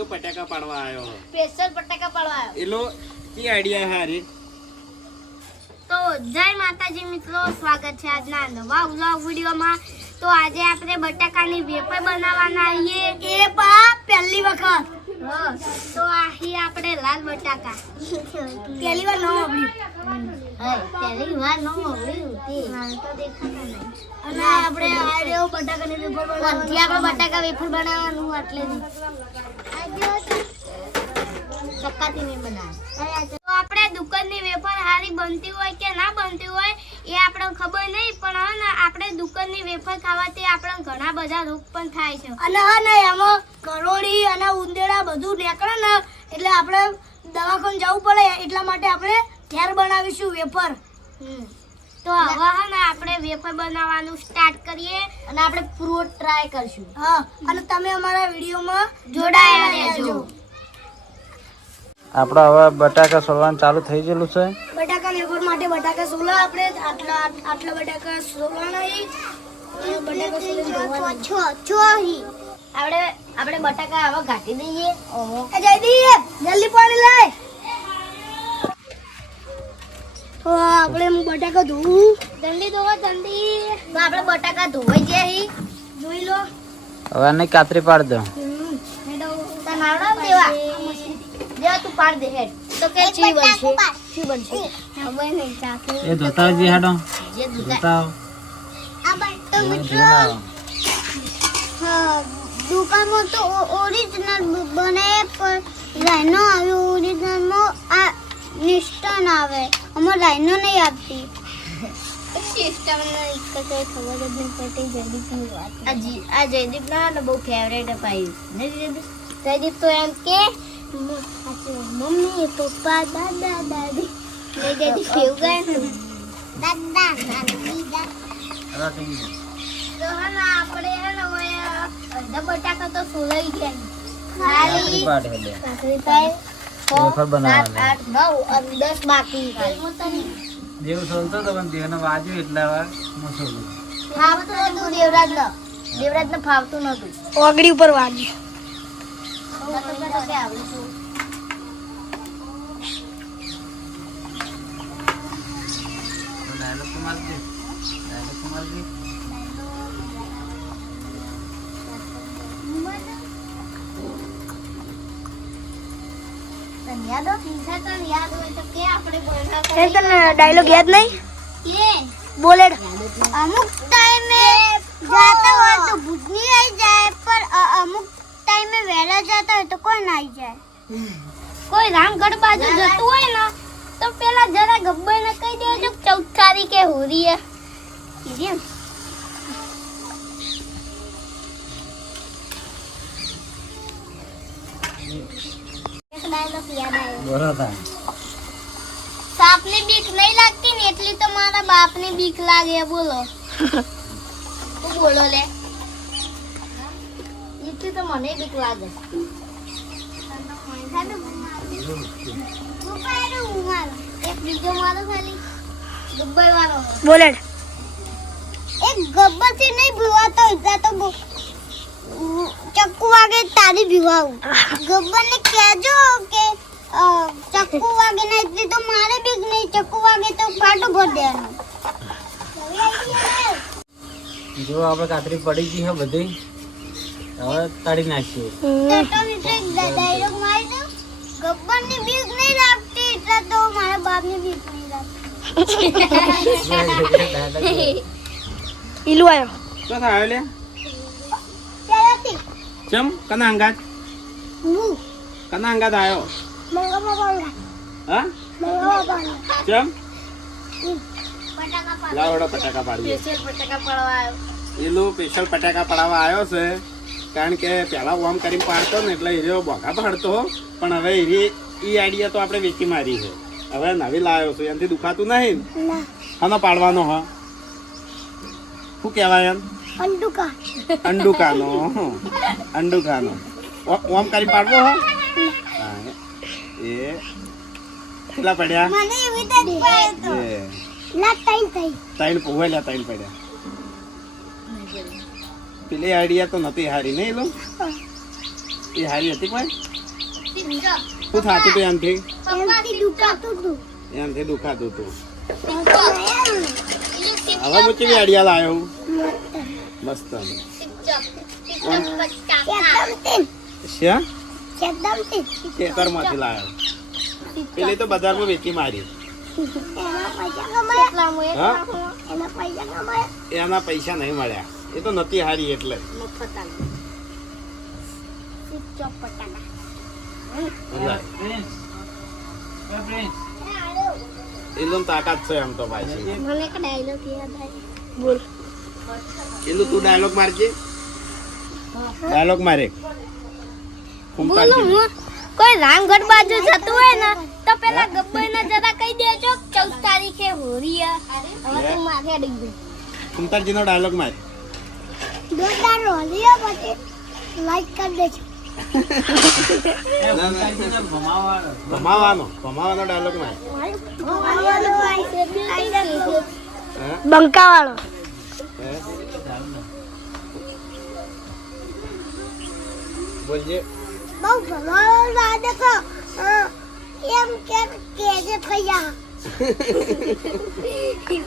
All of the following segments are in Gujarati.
એટલો પટાકા પાડવા આવ્યો. સ્પેશિયલ પટાકા પાડવા આવ્યો. એટલો કી આઈડિયા હારી? તો જય માતાજી મિત્રો સ્વાગત છે આજના નવા વ્લોગ વિડીયોમાં. તો આજે આપણે બટાકાની વેફર બનાવવાના છીએ એ પા પહેલી વખત. તો આહી આપણે લાલ બટાકા. પહેલી વાર નો પહેલી વાર નો તો દેખાતા નહીં અને આપણે આ રહ્યો બટાકાની વેફર બનાવવાની આપણે બટાકા વેફર બનાવવાનું એટલે ચપાતી નહીં બનાવે તો આપણે દુકાનની વેફર હારી બનતી હોય કે ના બનતી હોય એ આપણે ખબર નહીં પણ હવે ને આપણે દુકાનની વેફર ખાવાથી આપણને ઘણા બધા રોગ પણ થાય છે અને હા ને એમાં કરોડી અને ઉંદેડા બધું નીકળે ને એટલે આપણે દવાખાને જવું પડે એટલા માટે આપણે ઘેર બનાવીશું વેફર. તો હવે હે ને આપણે વેફર બનાવવાનું સ્ટાર્ટ કરીએ. અને આપણે પૂરો ટ્રાય કરશું. હા અને તમે અમારા વિડીયોમાં જોડાયા રહેજો. આપણે હવે બટાકા સોલવાનું ચાલુ થઈ ગયેલું છે. બટાકા વેફર માટે બટાકા સોલા આપણે. આટલા આટલા બટાકા સોલવાના. આપણે આપણે બટાકા હવે ઘાટી દઈએ. જલ્દી પાણી લાય. આપણે હું બટાકા ધોવું. જલ્દી ધોવો જલ્દી. તો આપણે બટાકા ધોવાઈ ગયા હી. જોઈ લો. હવે આને કાતરી પાડ દો. તને આવડે દેવા. દેવા તું પાડ દે હેડ. તો કે ચી બનશે. ચી બનશે. ખબર નહીં ચાકુ એ ધોતા જે હાડો. જે દુકાન ધોતા દુકાનમાં તો ઓરિજિનલ બને પણ લાઈનો આવે ઓરિજિનલમાં આ નિષ્ઠાન આવે. અમાર લાઈનો નહીં આવતી. સિસ્ટમ કઈ ખબર જ નહીં પડતી જયદીપની વાત. આ જી આ જયદીપ બહુ ફેવરેટ અપાયું ને જયદીપ? જયદીપ તો એમ કે મમ્મી પપ્પા દાદા દાદી. ને જયદીપ કેવું ગાય દાદા દાદી દાદા. ને આપણે ને અડધા બટાકા તો સોલાઈ ગયા. ખાલી કાકડી બનાવવાનું. આઠ, નવ અને દસ બાકી દેવ સોલતો તો પણ દેવને વાજ્યું એટલે હવે મસોલું ફાવતું નતું દેવરાજને. દેવરાજને ફાવતું નતું. ઓગળી ઉપર વાગ્યું. ડાયલોગ તો મારજે. ડાયલોગ તો મારજે. તને ડાયલોગ યાદ નહીં? કે બોલેડ. અમુક ટાઈમે જાતા હોય તો ભૂતની આવી જાય પણ અ- અમુક ટાઈમે વહેલા જતા હોય તો કોઈ ના આવી જાય? કોઈ રામગઢ બાજુ જતું હોય ને તો પેલા જરા ગબ્બર ને કહી દેજો કે ચૌદ તારીખે હોરી હે. કીધી એક dialogue યાદ આવ્યો. બરોબર. સાપની બીક નહીં લાગતી ને એટલી તો મારા બાપની બીક લાગે બોલો. બોલો લે. એટલી તો મને બીક લાગે. એક બીજો મારો ખાલી દુબઈ વાળો બોલેડ એક ગબ્બરથી નહીં ભીવાતો હતા તો ચક્કુ વાગે તારી ભીવાવું. ગબ્બર ને કહેજો કે ચક્કુ વાગે ના એટલે તો મારે બી નહીં ચક્કુ વાગે તો પાટો ભર દેવાનો જો આપણે કાતરી પડી ગઈ છે બધી. હવે તાળી નાખીએ. તો વિશે ડાયલોગ મારી દઉં? ગબ્બરની બીક નહીં લાગતી એટલે તો મારા બાપની બીક નહીં લાગતી. ઈલુ આવ્યો શું થાય લે. ચમ કના અંગાત? હું. કના અંગાત આવ્યો હા? કેમ? લાવડો પટાકા પાડીએ. સ્પેશિયલ પટાકા પાડવા આવ્યો. એલો સ્પેશિયલ પટાકા પડાવવા આવ્યો છે કારણ કે પહેલા ઓમ કરીને પાડતો ને એટલે એ બોગા પાડતો પણ હવે એ ઈ આઈડિયા તો આપણે વેચી મારી છે. હવે નવી લાવ્યો છું એનાથી દુખાતું નહીં ને? હાનો પાડવાનો હ. શું કહેવાય એમ? અંડુકા. અંડુકાનો અંડુકાનો. ઓ- ઓમ કરી પાડવો હા, એ કેટલા પડ્યા? મને એવી તો પડ્યો તો. એ ના થઈ. તઈ પોવેલા પોવાયેલા પડ્યા. પેલી આઈડિયા તો નતી હારી નહીં લો એ હારી હતી કોઈ. શું થતું હતું એમથી એમથી દુખાતું હતું. હવે હું કેવી આઈડિયા લાવ્યો મસ્ત. શ્યા. ખેતરમાંથી લાવ્યો પેલી તો બજારમાં વેચી મારી. એના પૈસા નહીં મળ્યા. એ તો નથી હારી એટલે? એલું તાકાત છે એમ તો ભાઈ મને એક ડાયલોગ યાદ આવ્યો. બોલ. એલું તું ડાયલોગ મારજે. ડાયલોગ મારે. કોઈ રામગઢ બાજુ જતું હોય ને તો પેલા ગબ્બર જરા કહી દેજો ચૌદ તારીખે હોરી. હવે તું માથે અડી ગઈ. ફૂંકારજીનો ડાયલોગ માર દોસ્તાર હોલી હે પછી લાઈક કરી દેજો. ભમાવાનો. ભમાવાનો ડાયલોગ માર? બોલજે. બહુ ભલો લાગે એમ કે કેજે ભૈયા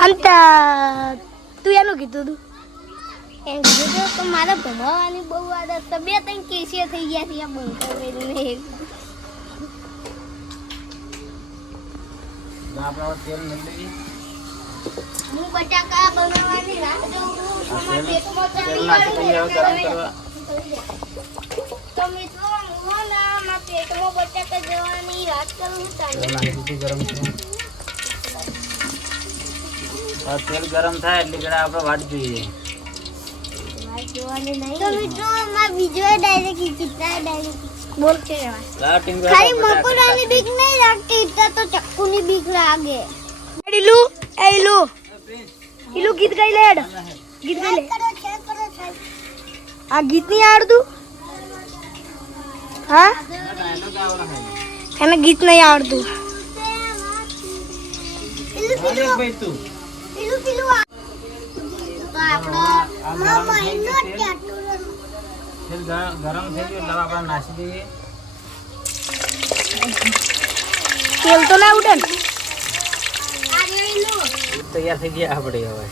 અંત તું એનું કીધું તું એમ કીધું તો મારે ભણવાની બહુ આદત છે બે ત્રણ કેસીએ થઈ ગયા છે આ બંકર વેરીને હું બટાકા બનાવવાની રાહ જોઉં છું મારા પેટમાં ચાલી વાળું તો મિત્રો હું ના મારા પેટમાં બટાકા જવાની રાત કરું ચાલુ તેલ ગરમ થાય એટલે ઘડા આપણે વાટ જોઈએ તો મિત્રો માં બીજો ડાયરેક્ટ કિતા ડાયરેક્ટ બોલ કે લાવ ટીંગા ખાલી મકોડાની બીક નહીં લાગતી તો તો ચક્કુની બીક લાગે ઇલુ એ ઇલુ ઇલુ ગીત ગાઈ લે હેડ ગીત ગાઈ લે કરો છે કરો છે આ ગીત નહીં આવડતું? હા? એને ગીત નહીં આવડતું. તેલ ગ- ગરમ થઈ ગયું એટલે આપણે નાસી દઈએ તેલ તો ના ઉડે ને. તૈયાર થઈ ગયા આપણે હવે.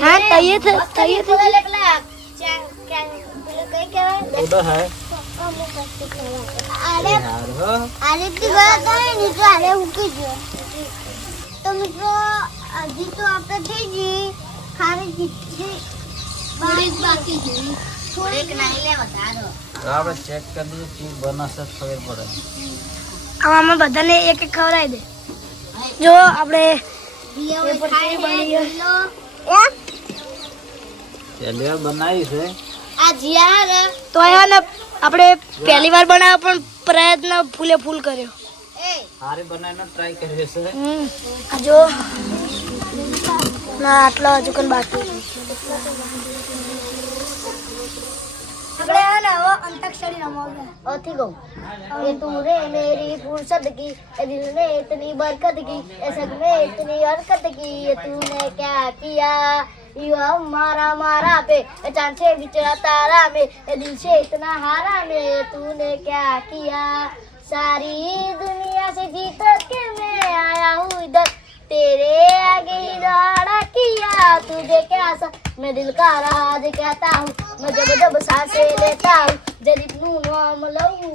હા તૈયાર થઈ તૈયાર થઈ તો આરે ઉકી તો મિત્રો હજી તો આપણે થઈ ગઈ. ખારી કેટલી થોડીક બાકી છે. થોડીક નાઈ લે વધારો તો આપણે ચેક કરી દઈએ ચીજ બનાવશે ખબર પડે. આમાં બધાને એક એક ખવડાવી દે. જો આપણે પહેલી વાર બનાવી છે. તો આવ્યા ને આપણે પહેલી વાર બનાવ્યો પણ પ્રયત્ન ફૂલે ફૂલ કર્યો. આટલો હજુ કન બાકી આપણે હે ને હવે અંતાક્ષરી રમવા ઓથી તું રે મેરી ફુરસત કી એ દિલ ને ઇતની બરકત કી એ સગ ને ઇતની હરકત કી એ તૂને ક્યા કિયા? हमारा मारा मारा पे चाँद से बिचरा तारा में दिल से इतना हारा में तूने क्या किया? सारी दुनिया से जीत के मैं आया हूँ इधर तेरे आगे ही दाड़ा किया तुझे क्या सा? मैं दिल का राज कहता हूँ मैं जब जब साँसें लेता हूँ जब नू नाम लऊं।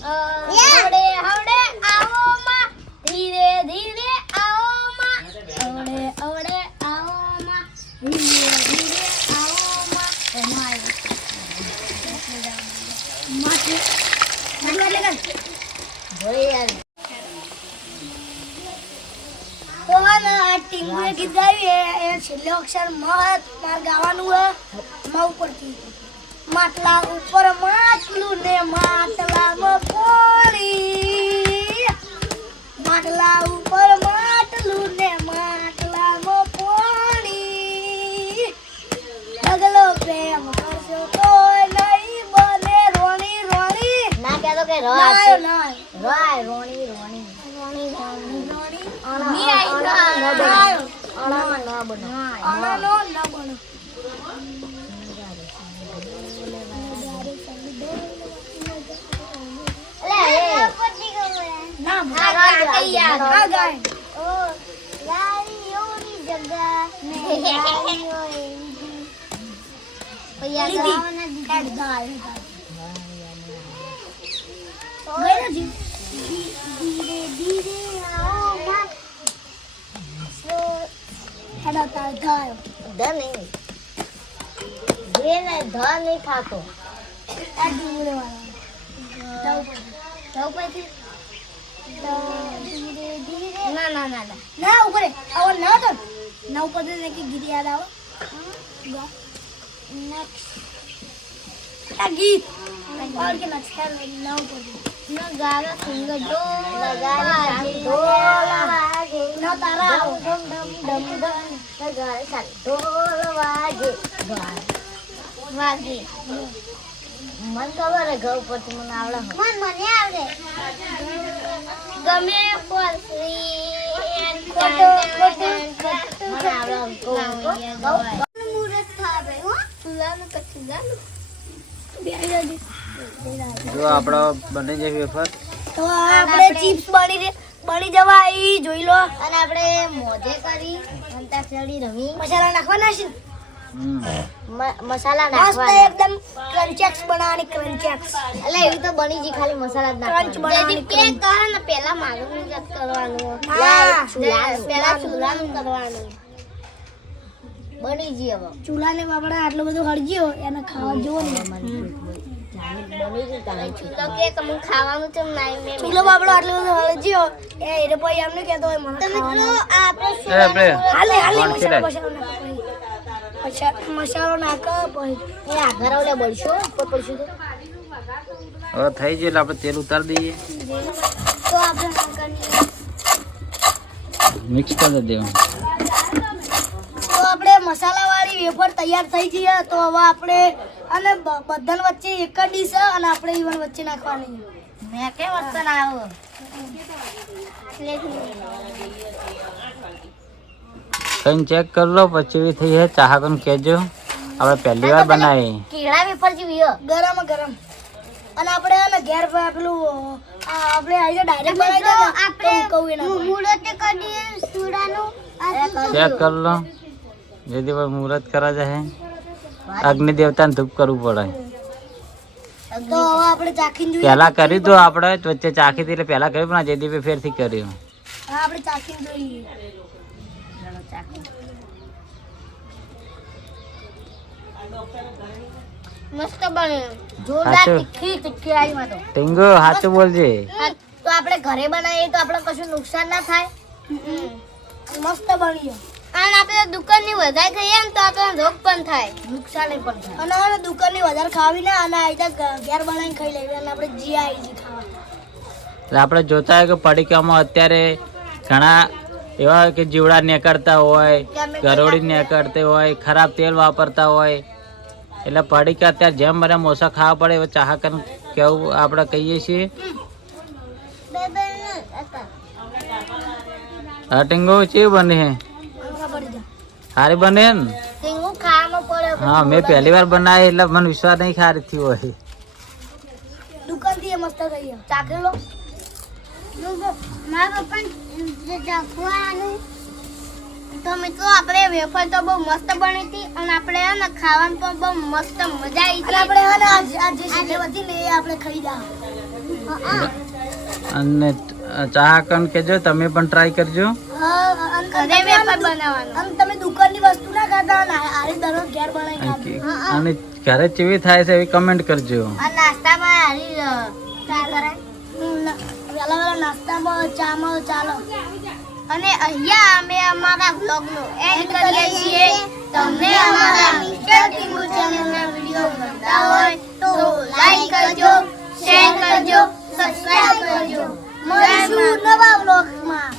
આવડે આવડે અક્ષર મ મારે ગાવાનું હે. મ ઉપરથી માટલા ઉપર માટલું ને માટલામાં આ ગાય યાર. આ ગાય ઓ ગાડીઓની જગા ને ગાડીઓ એવી. પછી આ લીધી. ગાવાના દીધી. એડ ગાય ગઈ નથી ધીરે ધીરે ને ના ના ના ના ઉપર આવો ન તો ના ઉપર તો કે ગીત યાદ આવે. આ ગીત ઓર કે ના છે ના ઉપર નગારા સિંગ જો નગારા ઢોલ વાગે ના તારા આવો ડમ ડમ ડમ ડમ નગારા સાલ ઢોલ વાગે વાગે મન ખબર હે ઘઉં પરથી મને આવડે મન મને આવડે. ગમે મને આવડે મુહૂર્ત થાવે હો. સુલાનું પછી ગાનું જો આપણો બની જાય વેફર. તો આપણે ચિપ્સ બની રે- બની જવા ઈ જોઈ લો. અને આપણે મોજે કરી અંતાક્ષરી રમી. મસાલા નાખવાના છે મસાલા નાખવા એકદમ ક્રંચેક્સ બનાવવાની ક્રંચેક્સ એટલે એવી તો બની જી ખાલી મસાલા જ ક્રંચ બનાવવાની કેક કહે ને પેલા માગું જ કરવાનું. હા. પહેલા ચૂલાનું કરવાનું. બની જી હવે. ચૂલા ને આપણે આટલું બધું હળગ્યો એને ખાવા જોવો ને ચૂલો. ખાવાનું છે નહીં મેં ચૂલો બાપડો આટલો બધો હળગ્યો એ એને એમને કહેતો હોય મને તો મિત્રો આપણે હાલે હાલે કોણ મસાલો ખીલાય? મસાલો નાખો પછી મસા- મસાલો નાખો એ આગળ ઓલે બળશો ઉપર પડશું હવે થઈ જાય એટલે આપણે તેલ ઉતારી દઈએ. તો આપણે મિક્સ કરી દેવું તો આપણે મસાલા વાળી વેફર તૈયાર થઈ ગઈ તો હવે આપણે અને બધાને વચ્ચે એક જ ડીશ અને આપણે ઈવન વચ્ચે નાખવાની. મેં કે વસ્તુ ના આવો? કઈ ચેક કરી લો પછી બી થઈ છે ચાહા ને કહેજો. આપણે પહેલી વાર બનાવી. કેળા વેફર જેવી ગરમ ગરમ. અને આપણે એને ઘેર પર પેલું આપણે આજે ડાયરેક્ટ બનાવી દે આપણે કહું એના પર. મુહૂર્તે કરીએ સુરાનું ચેક કરી લો જેથી કોઈ મુહૂર્ત કરા જાય અગ્નિ દેવતાને ધૂપ કરવું પડે. પેલા હવે આપણે ચાખીને કર્યું તો આપણે વચ્ચે ચાખી હતી એટલે પેલા કર્યું પણ આ જયદીપે ફેરથી કર્યું. આપણે ચાખી જોઈએ. મસ્ત બન્યું જોરદાર તીખી તીખી આવી માં તો. ટીંગો સાચું બોલજે. તો આપણે ઘરે બનાવીએ તો આપણે કશું નુકસાન ના થાય? મસ્ત બન્યું. અને આપણે દુકાનની વધારે ખાઈએ ને તો આપણે રોગ પણ થાય. નુકસાન પણ થાય. અને હવે દુકાનની વધારે ખાવી ના અને આજે ઘેર બનાવીને ખાઈ લેવી અને આપણે જીયા આવી ખાવા એટલે આપણે જોતા હોય કે પડીકામાં અત્યારે ઘણા એવા કે જીવડા નીકળતા હોય ગરોળી નીકળતી હોય ખરાબ તેલ વાપરતા હોય. એટલે પડીકા અત્યારે જેમ મને મોસા ખાવા પડે એવા ચાહા કરીને કેવું આપણે કહીએ છીએ? હા ટીંગો ચેવી બને પડી સારી બને ને? પડે હા મેં પહેલી વાર બનાવી એટલે મને વિશ્વાસ નહીં ખારી થયો હોય. દુકાનથી મસ્ત થઈ છે. ચાખી લો મારા પપ્પા મિત્રો આપણે વેફર તો બહુ મસ્ત બની હતી અને આપણે હે ને ખાવાનું પણ બહુ મસ્ત મજા આવી હતી. આપણે હે ને આ જે- આ જે છેલ્લે વધી ને આપણે ખાઈ અને ચાહા કન કેજો તમે પણ ટ્રાય કરજો. ઘરે વેફર બનાવવાનું. અને તમે દુકાનની વસ્તુ ના ખાતા અને આ- આરી દરરોજ ઘેર બનાવી અને ચીવી થાય છે એવી કમેન્ટ કરજો. નાસ્તામાં હારી ટ્રાય કરાય અલગ અલગ નાસ્તામાં ચામાં ચાલો. અને અહીંયા અમે અમારા બ્લોગનો એન્ડ કરીએ છીએ. તમને અમારા મિસ્ટર ટીમુ ચેનલના વીડિયો ગમતા હોય તો લાઈક કરજો શેર કરજો સબસ્ક્રાઇબ કરજો. મળીશું નવા બ્લોગમાં